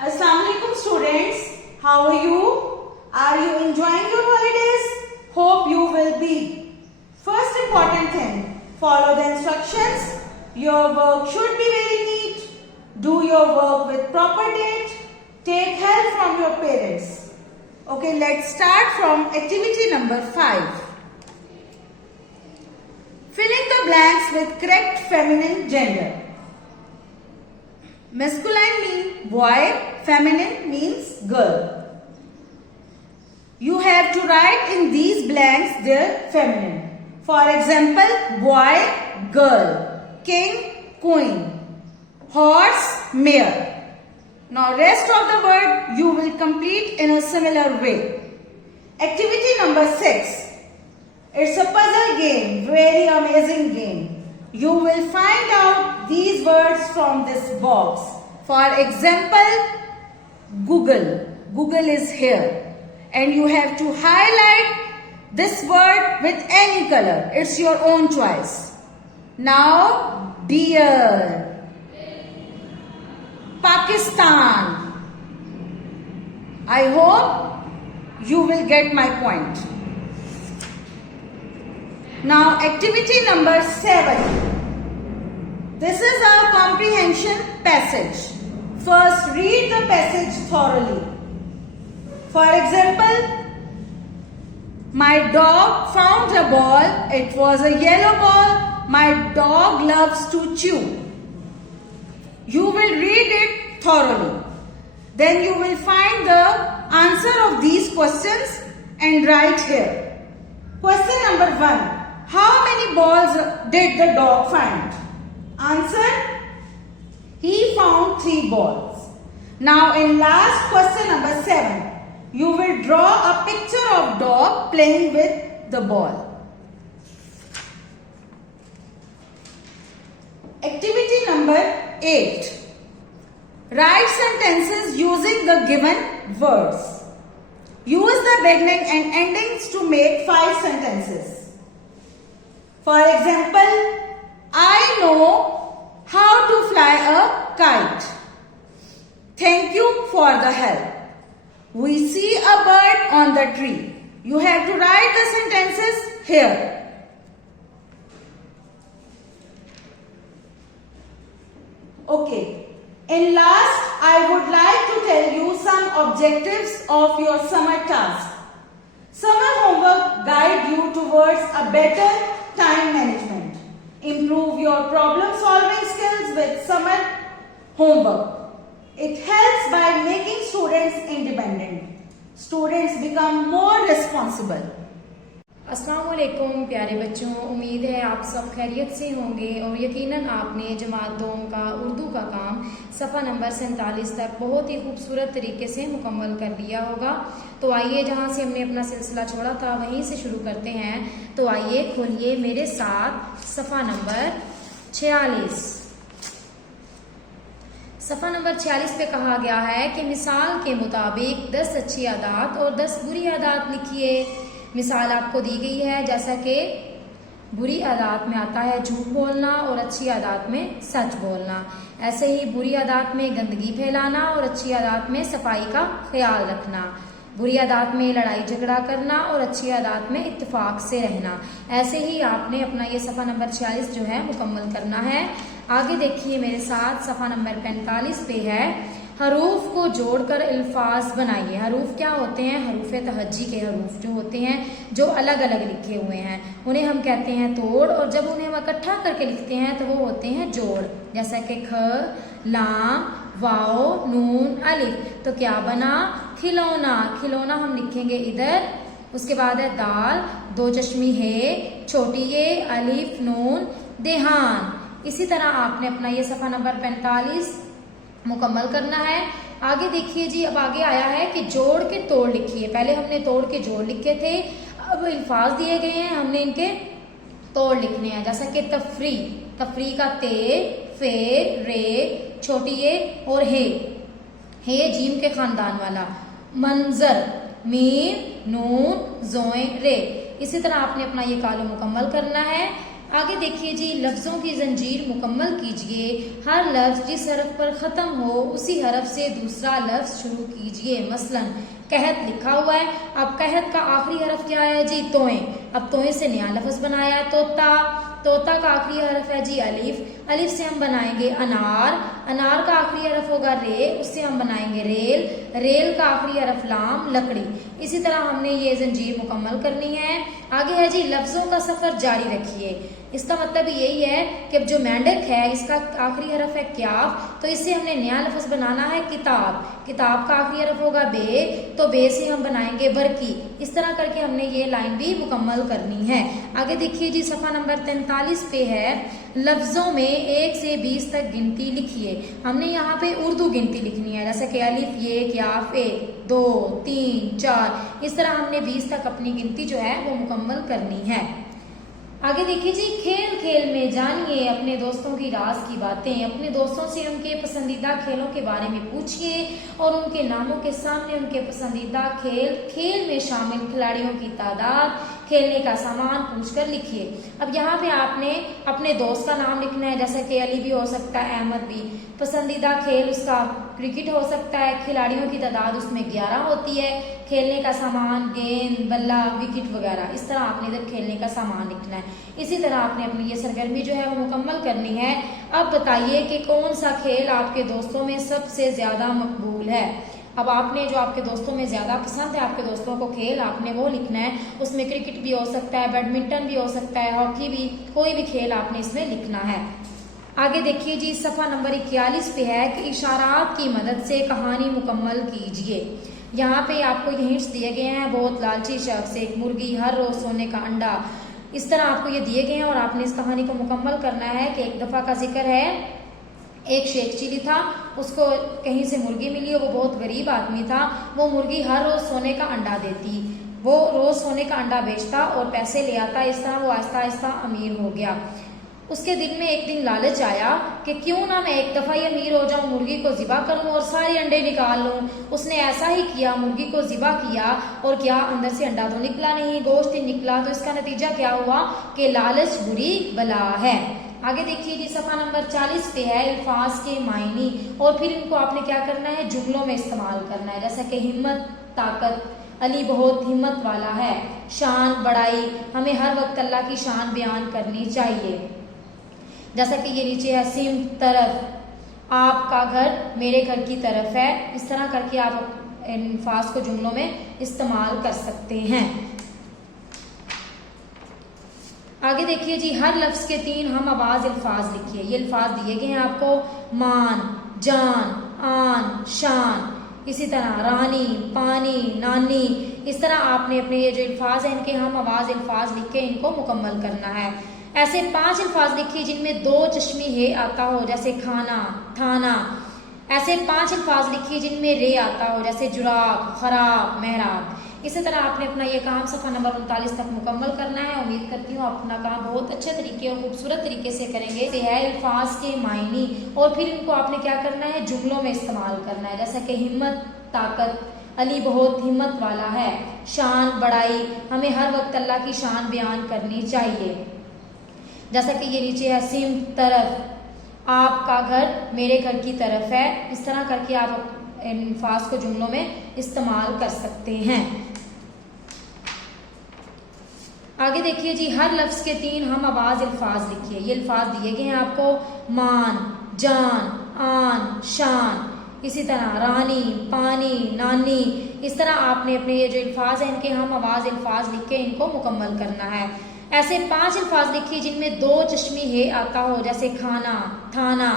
Assalamualaikum students, how are you? Are you enjoying your holidays? Hope you will be. First important thing, follow the instructions. Your work should be very neat. Do your work with proper date. Take help from your parents. Okay, let's start from activity number 5. Filling the blanks with correct feminine gender. Masculine means boy, feminine means girl. You have to write in these blanks their feminine. For example, boy, girl, king, queen, horse, mare. Now rest of the word you will complete in a similar way. Activity number 6. It's a puzzle game, very amazing game. You will find out these words from this box. For example, Google. Google is here. And you have to highlight this word with any color. It's your own choice. Now, deer. Pakistan. I hope you will get my point. Now, activity number 7. This is our comprehension passage. First, read the passage thoroughly. For example, my dog found a ball. It was a yellow ball. My dog loves to chew. You will read it thoroughly. Then you will find the answer of these questions and write here. Question number 1. How many balls did the dog find? Answer, he found 3 balls. Now in last question number 7, you will draw a picture of dog playing with the ball. Activity number 8. Write sentences using the given words. Use the beginning and endings to make 5 sentences. For example, I know how to fly a kite. Thank you for the help. We see a bird on the tree. You have to write the sentences here. Okay. In last, I would like to tell you some objectives of your summer task. Summer homework guide you towards a better time management. Improve your problem solving skills with summer homework. It helps by making students independent. Students become more responsible. अस्सलाम वालेकुम प्यारे बच्चों, उम्मीद है आप सब खैरियत से होंगे और यकीनन आपने जमात 2 का उर्दू का काम सफ़ा नंबर 47 तक बहुत ही खूबसूरत तरीके से मुकम्मल कर लिया होगा। तो आइए जहां से हमने अपना सिलसिला छोड़ा था वहीं से शुरू करते हैं। तो आइए खोलिए मेरे साथ सफ़ा नंबर 46। सफ़ा नंबर 46 पे कहा गया है कि मिसाल के मुताबिक 10 अच्छी आदत और 10 बुरी आदत लिखिए। मिसाल आपको दी गई है, जैसा कि बुरी आदत में आता है झूठ बोलना और अच्छी आदत में सच बोलना। ऐसे ही बुरी आदत में गंदगी फैलाना और अच्छी आदत में सफाई का ख्याल रखना। बुरी आदत में लड़ाई झगड़ा करना और अच्छी आदत में इत्तेफाक से रहना। ऐसे ही आपने अपना ये सफ़ा नंबर 46 जो है मुकम्मल करना है। आगे देखिए मेरे साथ सफ़ा नंबर 45 पे है, हरूफ को जोड़कर अल्फाज बनाइए। हरूफ क्या होते हैं? हरूफ तहज्जी के हरूफ जो होते हैं, जो अलग अलग लिखे हुए हैं, उन्हें हम कहते हैं तोड़, और जब उन्हें हम इकट्ठा करके लिखते हैं तो वो होते हैं जोड़। जैसा कि ख, लाम, वाओ, नून, अलिफ। तो क्या बना? खिलौना। खिलौना हम लिखेंगे इधर। उसके बाद है दाल, 2 चश्मी है, छोटी ये, अलिफ, नून, देहान। इसी तरह आपने अपना ये सफ़ा नंबर 45 मुकम्मल करना है। आगे देखिए जी, अब आगे आया है कि जोड़ के तोड़ लिखिए। पहले हमने तोड़ के जोड़ लिखे थे, अब अल्फाज दिए गए हैं, हमने इनके तोड़ लिखने हैं। जैसा कि तफरी, तफरी का ते, फे, रे, छोटी ये और हे जीम के खानदान वाला। मंजर, मीम, नून, जोए, रे। इसी तरह आपने अपना ये कालू मुकम्मल करना है। आगे देखिए जी, लफ्जों की जंजीर मुकम्मल कीजिए। हर लफ्ज जिस हरफ पर खत्म हो उसी हरफ से दूसरा लफ्ज शुरू कीजिए। मसलन कहत लिखा हुआ है, अब कहत का आखिरी हरफ क्या है जी? तोए। अब तोए से नया लफ्ज बनाया तोता। तोता का आखिरी हरफ है जी अलिफ। अलिफ से हम बनाएंगे अनार। अनार का आखिरी हरफ होगा रे, उससे हम बनाएंगे रेल। रेल का आखिरी हरफ लाम, लकड़ी। इसी तरह हमने ये जंजीर मुकम्मल करनी है। आगे है जी, लफ्जों का सफर जारी रखिए। इसका मतलब यही है कि अब जो मेंढक है इसका आखिरी हरफ है क्याफ, तो इससे हमने नया लफ्ज बनाना है किताब। किताब का आखिरी हरफ होगा बे, तो बे से हम बनाएंगे बरकी। इस तरह करके हमने ये लाइन भी मुकम्मल करनी है। आगे देखिए जी, सफा नंबर 43 पे है, लफ्जों में 1 से 20 तक गिनती लिखिए। हमने यहाँ पे उर्दू गिनती लिखनी है, जैसे कि अलिफ, ये, क्याफ, 1, 2, 3, 4। इस तरह हमने 20 तक अपनी गिनती जो है वो मुकम्मल करनी है। आगे देखिए जी, खेल खेल में जानिए अपने दोस्तों की राज की बातें। अपने दोस्तों से उनके पसंदीदा खेलों के बारे में पूछिए और उनके नामों के सामने उनके पसंदीदा खेल, खेल में शामिल खिलाड़ियों की तादाद, खेलने का सामान पूछकर लिखिए। अब यहाँ पे आपने अपने दोस्त का नाम लिखना है, जैसे कि अली भी हो सकता है, अहमद भी। पसंदीदा खेल उसका क्रिकेट हो सकता है, खिलाड़ियों की तादाद उसमें 11 होती है। खेलने का सामान गेंद, बल्ला, विकेट वगैरह। इस तरह आपने इधर खेलने का सामान लिखना है। इसी तरह आपने अपनी ये सरगर्मी जो है वो मुकम्मल करनी है। अब बताइए कि कौन सा खेल आपके दोस्तों में सबसे ज्यादा मकबूल है। अब आपने जो आपके दोस्तों में ज्यादा पसंद है आपके दोस्तों को खेल, आपने वो लिखना है। उसमें क्रिकेट भी हो सकता है, बैडमिंटन भी हो सकता है, हॉकी भी, कोई भी खेल आपने इसमें लिखना है। आगे देखिए जी, सफा नंबर 41 पे है कि इशारात की मदद से कहानी मुकम्मल कीजिए। यहाँ पे आपको ये हिंट्स दिए गए हैं। बहुत लालची शख्स, एक मुर्गी, हर रोज सोने का अंडा। इस तरह आपको ये दिए गए हैं और आपने इस कहानी को मुकम्मल करना है कि एक दफा का जिक्र है, एक शेख चिली था, उसको कहीं से मुर्गी मिली और वो बहुत गरीब आदमी था। वो मुर्गी हर रोज सोने का अंडा देती, वो रोज सोने का अंडा बेचता और पैसे ले आता। इस तरह वो आहिस्ता आहिस्ता अमीर हो गया। उसके दिल में एक दिन लालच आया कि क्यों ना मैं एक दफा ही अमीर हो जाऊं, मुर्गी को ज़िबा करूं और सारे अंडे निकाल लूं। उसने ऐसा ही किया, मुर्गी को ज़िबा किया और क्या अंदर से अंडा तो निकला नहीं, गोश्त ही निकला। तो इसका नतीजा क्या हुआ कि लालच बुरी बला है। आगे देखिए जी, सफा नंबर 40 पे है अल्फाज के मायनी, और फिर इनको आपने क्या करना है, जुमलों में इस्तेमाल करना है। जैसे कि हिम्मत, ताकत, अली बहुत हिम्मत वाला है। शान, बड़ाई, हमें हर वक्त अल्लाह की शान बयान करनी चाहिए। जैसा कि ये नीचे है, सिम, तरफ, आपका घर मेरे घर की तरफ है। इस तरह करके आप इन अल्फाज को जुमलों में इस्तेमाल कर सकते हैं। आगे देखिए जी, हर लफ्ज के 3 हम आवाज अल्फाज लिखिए। ये अल्फाज दिए गए हैं आपको, मान, जान, आन, शान। इसी तरह रानी, पानी, नानी। इस तरह आपने अपने ये जो अल्फाज हैं इनके हम आवाज अल्फाज लिख के इनको मुकम्मल करना है। ऐसे 5 अल्फाज लिखिए जिनमें 2 चश्मे हे आता हो, जैसे खाना, थाना। ऐसे 5 अल्फाज लिखिए जिनमें रे आता हो, जैसे जुराब, खराब, मेहराब। इसी तरह आपने अपना ये काम सफा नंबर 39 तक मुकम्मल करना है। उम्मीद करती हूँ अपना काम बहुत अच्छे तरीके और खूबसूरत तरीके से करेंगे। ये है अल्फाज के मायनी, और फिर इनको आपने क्या करना है, जुमलों में इस्तेमाल करना है। जैसे कि हिम्मत, ताकत, अली बहुत हिम्मत वाला है। शान, बड़ाई, हमें हर वक्त अल्लाह की शान बयान करनी चाहिए। जैसा कि ये नीचे है, सिम, तरफ, आपका घर मेरे घर की तरफ है। इस तरह करके आप इन अल्फाज को जुमलों में इस्तेमाल कर सकते हैं। आगे देखिए जी, हर लफ्ज के 3 हम आवाज अल्फाज लिखिए। ये अल्फाज दिए गए हैं आपको, मान, जान, आन, शान। इसी तरह रानी, पानी, नानी। इस तरह आपने अपने ये जो अल्फाज हैं इनके हम आवाज अल्फाज लिख के इनको मुकम्मल करना है। ऐसे 5 अल्फाज लिखिए जिनमें 2 चश्मे हे आता हो, जैसे खाना, थाना।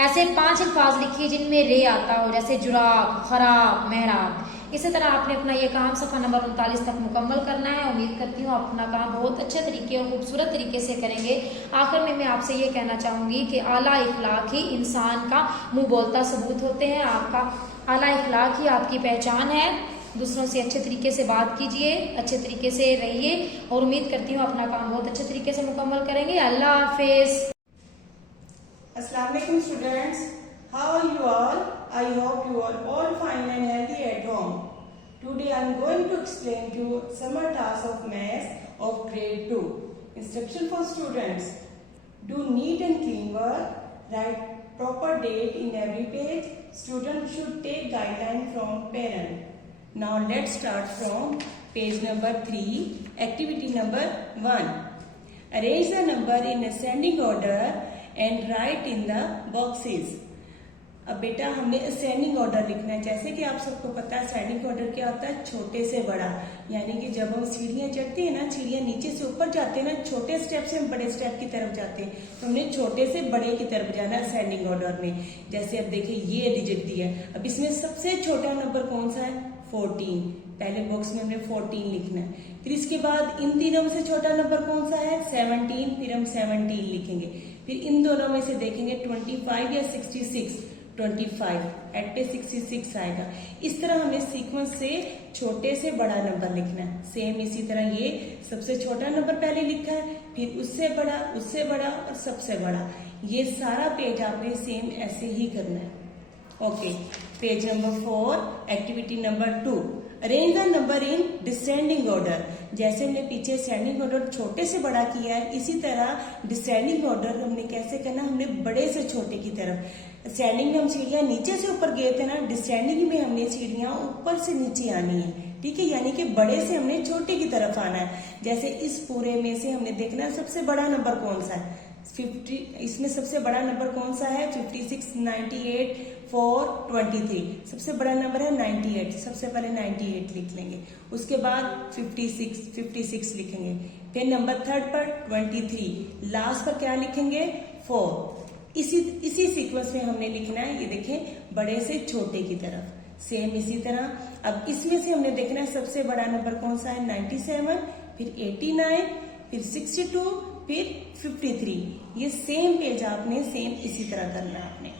ऐसे 5 अल्फाज लिखिए जिनमें रे आता हो, जैसे जुराब, खराब, मेहराब। इसी तरह आपने अपना ये काम सफा नंबर 39 तक मुकम्मल करना है। उम्मीद करती हूँ अपना काम बहुत अच्छे तरीके और खूबसूरत तरीके से करेंगे। आखिर में मैं आपसे ये कहना चाहूँगी कि आला इखलाक ही इंसान का मुँह बोलता सबूत होते हैं। आपका आला इखलाक ही आपकी पहचान है। दूसरों से अच्छे तरीके से बात कीजिए, अच्छे तरीके से रहिए, और उम्मीद करती हूँ अपना काम बहुत अच्छे तरीके से मुकम्मल करेंगे। अल्लाह हाफिज। Assalamu alaikum students, how are you all? I hope you are all fine and healthy at home. Today I am going to explain to you summer task of maths of grade 2. Instruction for students. Do neat and clean work. Write proper date in every page. Student should take guideline from parent. Now let's start from page number 3. Activity number 1. Arrange the number in ascending order and write in the boxes. अब बेटा हमें ascending order लिखना है। जैसे कि आप सबको पता है असेंडिंग ऑर्डर क्या होता है, छोटे से बड़ा। यानी कि जब हम सीढ़ियां चढ़ते हैं ना, सीढ़ियां नीचे से ऊपर जाते हैं ना, छोटे स्टेप से हम बड़े स्टेप की तरफ जाते हैं, तो हमने छोटे से बड़े की तरफ जाना है असेंडिंग ऑर्डर में। जैसे अब देखिए ये डिजिट दिया है, अब इसमें सबसे छोटा नंबर कौन सा है, 14। पहले बॉक्स में हमने 14 लिखना है। फिर इसके बाद इन तीनों में से छोटा नंबर कौन सा है, 17। फिर हम 17 लिखेंगे। फिर इन दोनों में से देखेंगे 25 या 66, 25 एट पे 66 आएगा। इस तरह हमें सीक्वेंस से छोटे से बड़ा नंबर लिखना है। सेम इसी तरह ये सबसे छोटा नंबर पहले लिखा है, फिर उससे बड़ा और सबसे बड़ा। ये सारा पेज आपने सेम ऐसे ही करना है। Okay, page number 4, activity number 2। Arrange the number in descending order. जैसे हमने पीछे असेंडिंग ऑर्डर छोटे से बड़ा किया है, इसी तरह डिसेंडिंग ऑर्डर हमने कैसे करना, हमने बड़े से छोटे की तरफ। असेंडिंग में हम सीढ़ियां नीचे से ऊपर गए थे ना, डिसेंडिंग में हमने सीढ़ियां ऊपर से नीचे आनी है। ठीक है, यानी कि बड़े से हमने छोटे की तरफ आना है। जैसे इस पूरे में से हमने देखना है सबसे बड़ा नंबर कौन सा है, 50। इसमें सबसे बड़ा नंबर कौन सा है, 56, 98, 4, 23। सबसे बड़ा नंबर है 98। सबसे पहले 98 लिख लेंगे, उसके बाद 56 लिखेंगे। फिर नंबर थर्ड पर 23, लास्ट पर क्या लिखेंगे, 4। इसी सीक्वेंस में हमने लिखना है। ये देखें, बड़े से छोटे की तरफ। सेम इसी तरह अब इसमें से हमने देखना है सबसे बड़ा नंबर कौन सा है, 97, फिर 89, फिर 62, फिर 53। ये सेम पेज आपने सेम इसी तरह करना है आपने।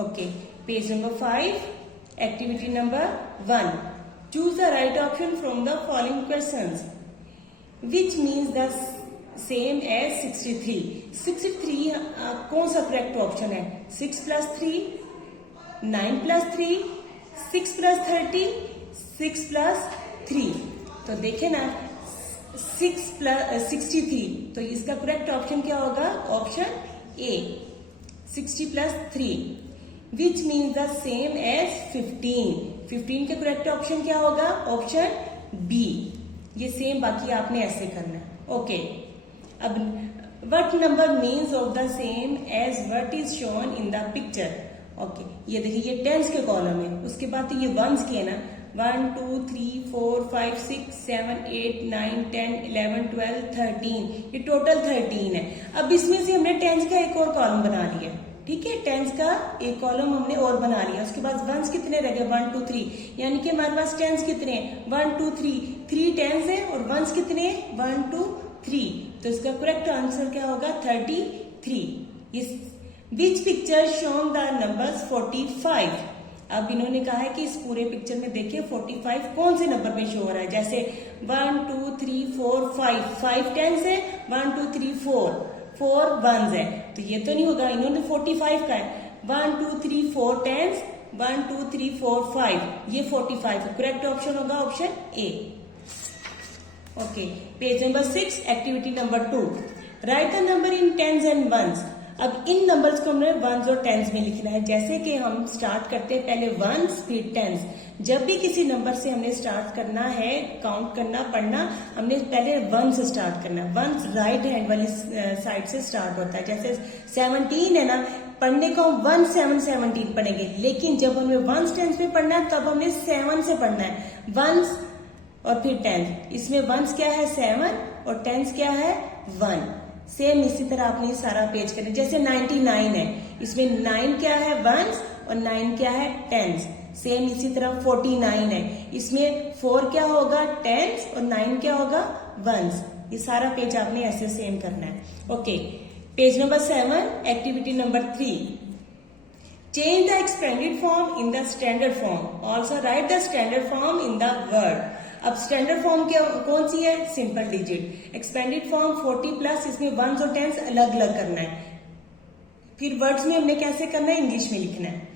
Okay, page number 5, activity number 1। Choose the right option from the following questions which means the same as 63। 63 कौन सा करेक्ट ऑप्शन है, 6 + 3, 9 + 3, 6 + 30, 6 + 3। तो देखे ना 6 + 63, तो इसका करेक्ट ऑप्शन क्या होगा, option A, 60 + 3, which means the same as 15। 15 का करेक्ट ऑप्शन क्या होगा, ऑप्शन बी। ये सेम बाकी आपने ऐसे करना है। ओके, अब what number means of the same as what is shown in the picture. Okay, ये देखिए ये टेंस के कॉलम है, उसके बाद ये वंस के है ना, 1 2 3 4 5 6 7 8 9 10 11 12 13, ये टोटल 13 है। अब इसमें से हमने टेंस का एक और कॉलम बना लिया। ठीक है, टेंस का एक कॉलम हमने और बना लिया। उसके बाद वंस कितने रह गए, 1 2 3, यानी कि हमारे पास टेंस कितने हैं, 1 2 3, 3 टेंस है और वंस कितने हैं, 1 2 3। तो इसका करेक्ट आंसर क्या होगा, 33। Which picture shown the numbers 45। अब इन्होंने कहा है कि इस पूरे पिक्चर में देखिए 45 कौन से नंबर में शो हो रहा है। जैसे 1 2 3 4 5 टेंस है, 1 2 3 4 वंस है, तो ये तो नहीं होगा। इन्होंने 45 का है, 1 2 3 4 टेंस, 1 2 3 4 5, ये 45। करेक्ट ऑप्शन होगा option A. Okay, page number 6, activity number 2। Write the number in tens and ones. अब इन नंबर्स को हमने वंस और टेंस में लिखना है। जैसे कि हम स्टार्ट करते हैं पहले वंस फिर टेंस। जब भी किसी नंबर से हमने स्टार्ट करना है, काउंट करना, पढ़ना, हमने पहले वन से स्टार्ट करना है। वंस राइट हैंड वाली साइड से स्टार्ट होता है। जैसे 17 है ना, पढ़ने को हम 1 7 17 पढ़ेंगे, लेकिन जब हमें वंस टेंस में पढ़ना है तब हमें 7 से पढ़ना है। वंस और फिर टेंस। इसमें वंस क्या है 7 और टेंस क्या है 1। सेम इसी तरह आपने सारा पेज करना। जैसे 99 है, इसमें 9 क्या है वंस और 9 क्या है टेंस। सेम इसी तरह 49 है, इसमें 4 क्या होगा टेंस और 9 क्या होगा वंस। ये सारा पेज आपने ऐसे सेम करना है। Okay, page number 7, activity number 3। Change the expanded form in the standard form. Also right the standard form in the word. अब स्टैंडर्ड फॉर्म क्या कौन सी है, सिंपल डिजिट। एक्सपेंडेड फॉर्म 40+, इसमें वंस और टेंस अलग अलग करना है। फिर वर्ड्स में हमने कैसे करना है, इंग्लिश में लिखना है।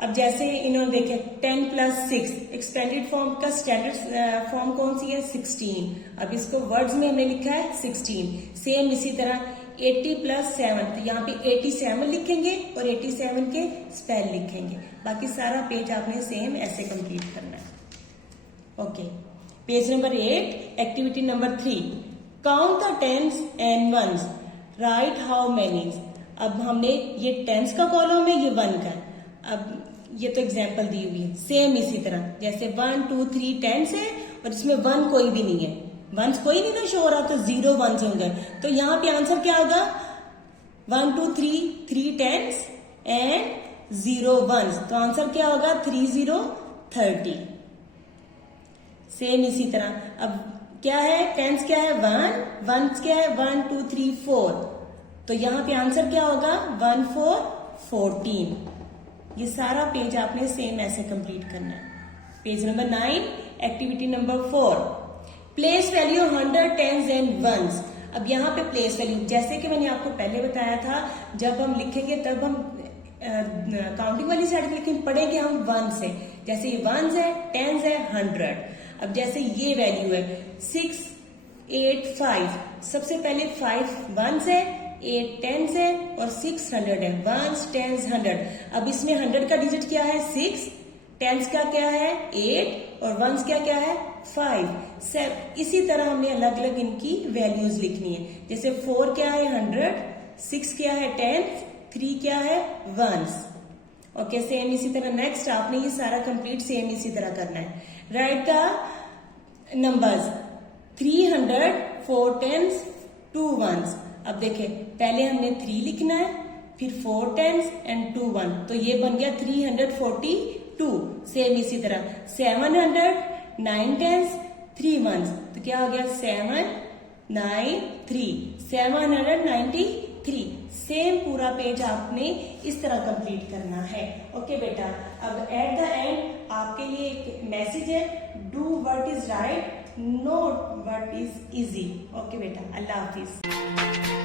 अब जैसे इन्होंने देखे 10 प्लस 6, एक्सपेंडेड फॉर्म का स्टैंडर्ड फॉर्म कौन सी है 16। अब इसको वर्ड्स में हमने लिखा है 16। सेम इसी तरह 80 प्लस 7, तो यहाँ पे 87 लिखेंगे और 87 के स्पेल लिखेंगे। बाकी सारा पेज आपने सेम ऐसे कंप्लीट करना है। Okay, page number 8, activity number 3, count the tens and ones, write how many. अब हमने ये टेंस का कॉलम है, ये 1 का। अब ये तो एग्जाम्पल दी हुई है, सेम इसी तरह जैसे 1 2 3 टेंस है और इसमें 1 कोई भी नहीं है, वंस कोई नहीं ना शो हो रहा, तो 0 वंस होंगे। तो यहाँ पे आंसर क्या होगा 1 2 3 टेंस एंड 0 वंस, तो आंसर क्या होगा 3 0 30। सेम इसी तरह अब क्या है टेंस क्या है 1, वंस क्या है 1 2 3 4, तो यहाँ पे आंसर क्या होगा 1 4 14। ये सारा पेज आपने सेम ऐसे कंप्लीट करना है। Page number 9, activity number 4, place value 100 tens and ones. अब यहाँ पे प्लेस वैल्यू जैसे कि मैंने आपको पहले बताया था, जब हम लिखेंगे तब हम काउंटिंग वाली साइड पे लिखेंगे, पढ़ेंगे हम वन से। जैसे ये वंस है, टेंस है, 100। अब जैसे ये वैल्यू है 6 8 5, सबसे पहले 5 वंस है, 8 टेंस है और 600 है, वंस टेंस 100। अब इसमें 100 का डिजिट क्या है 6, टेंस का क्या है 8 और वंस क्या क्या है 5 7। इसी तरह हमने अलग अलग इनकी वैल्यूज लिखनी है। जैसे 4 क्या है 100, 6 क्या है टेंस, 3 क्या है वंस। ओके, सेम इसी तरह नेक्स्ट आपने ये सारा कंप्लीट सेम इसी तरह करना है। Write the numbers 300 4 tens 2 ones. अब देखें पहले हमने 3 लिखना है, फिर 4 टेंस एंड 2 वन, तो ये बन गया 342। सेम इसी तरह 700 9 टेंस 3 वंस, तो क्या हो गया 7 9 3 793। सेम पूरा पेज आपने इस तरह कंप्लीट करना है। ओके बेटा, अब एट द एंड आपके लिए एक मैसेज है, do what is right, note what is easy. Okay बेटा, अल्लाह हाफिज।